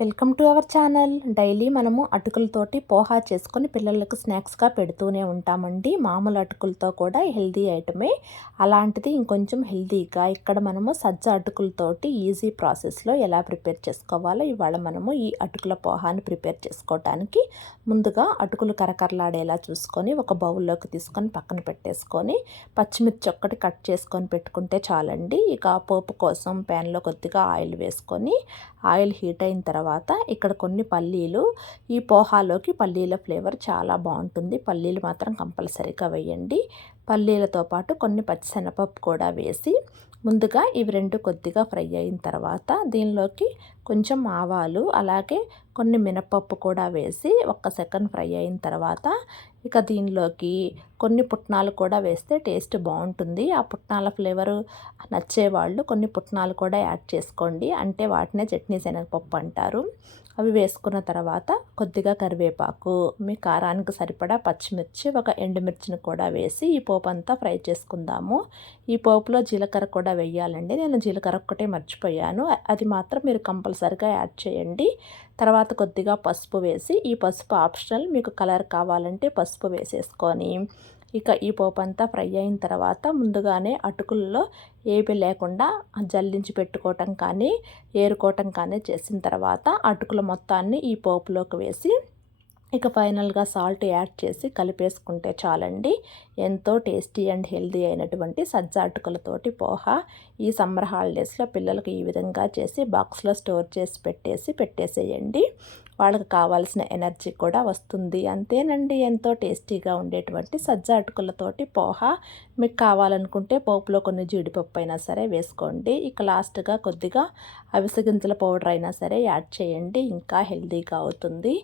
Welcome to our channel. Daily మనము అటుకులతోటి పోహా చేసుకొని పిల్లలకు స్నాక్స్గా పెడుతూనే ఉంటామండి. మామూలు అటుకులతో కూడా హెల్దీ ఐటమే. అలాంటిది ఇంకొంచెం హెల్దీగా ఇక్కడ మనము సజ్జ అటుకులతోటి ఈజీ ప్రాసెస్లో ఎలా ప్రిపేర్ చేసుకోవాలో ఇవాళ మనము ఈ అటుకుల పోహాని ప్రిపేర్ చేసుకోవడానికి ముందుగా అటుకులు కరకరలాడేలా చూసుకొని ఒక బౌల్లోకి తీసుకొని పక్కన పెట్టేసుకొని పచ్చిమిర్చి ఒక్కటి కట్ చేసుకొని పెట్టుకుంటే చాలండి. ఇక పోపు కోసం ప్యాన్లో కొద్దిగా ఆయిల్ వేసుకొని ఆయిల్ హీట్ అయిన తర్వాత తర్వాత ఇక్కడ కొన్ని పల్లీలు ఈ పోహాలోకి పల్లీల ఫ్లేవర్ చాలా బాగుంటుంది. పల్లీలు మాత్రం కంపల్సరీగా వేయండి. పల్లీలతో పాటు కొన్ని పచ్చిశనగపప్పు కూడా వేసి ముందుగా ఇవి రెండు కొద్దిగా ఫ్రై అయిన తర్వాత దీనిలోకి కొంచెం ఆవాలు అలాగే కొన్ని మినపప్పు కూడా వేసి ఒక్క సెకండ్ ఫ్రై అయిన తర్వాత ఇక దీనిలోకి కొన్ని పుట్నాలు కూడా వేస్తే టేస్ట్ బాగుంటుంది. ఆ పుట్నాల ఫ్లేవరు నచ్చేవాళ్ళు కొన్ని పుట్నాలు కూడా యాడ్ చేసుకోండి. అంటే వాటినే చట్నీ శనగపప్పు అంటారు. అవి వేసుకున్న తర్వాత కొద్దిగా కరివేపాకు మీ కారానికి సరిపడా పచ్చిమిర్చి ఒక ఎండుమిర్చిని కూడా వేసి ఈ పోపు అంతా ఫ్రై చేసుకుందాము. ఈ పోపులో జీలకర్ర కూడా వేయాలండి. నేను జీలకర్ర ఒక్కటే మర్చిపోయాను. అది మాత్రం మీరు కంపల్సరిగా యాడ్ చేయండి. తర్వాత కొద్దిగా పసుపు వేసి ఈ పసుపు ఆప్షనల్ మీకు కలర్ కావాలంటే పసుపు వేసేసుకొని ఇక ఈ పోపు అంతా ఫ్రై అయిన తర్వాత ముందుగానే అటుకుల్లో ఏపి లేకుండా జల్లించి పెట్టుకోవటం కానీ ఏరుకోవటం కానీ చేసిన తర్వాత అటుకుల మొత్తాన్ని ఈ పోపులోకి వేసి ఇక ఫైనల్గా సాల్ట్ యాడ్ చేసి కలిపేసుకుంటే చాలండి. ఎంతో టేస్టీ అండ్ హెల్దీ అయినటువంటి సజ్జ అటుకలతోటి పోహ ఈ సమ్మర్ హాలిడేస్లో పిల్లలకు ఈ విధంగా చేసి బాక్స్లో స్టోర్ చేసి పెట్టేసి పెట్టేసేయండి. వాళ్ళకి కావాల్సిన ఎనర్జీ కూడా వస్తుంది. అంతేనండి. ఎంతో టేస్టీగా ఉండేటువంటి సజ్జ అటుకులతోటి పోహ. మీకు కావాలనుకుంటే పోపులో కొన్ని జీడిపప్పు అయినా సరే వేసుకోండి. ఇక లాస్ట్గా కొద్దిగా అవిసె గింజల పౌడర్ అయినా సరే యాడ్ చేయండి. ఇంకా హెల్దీగా అవుతుంది.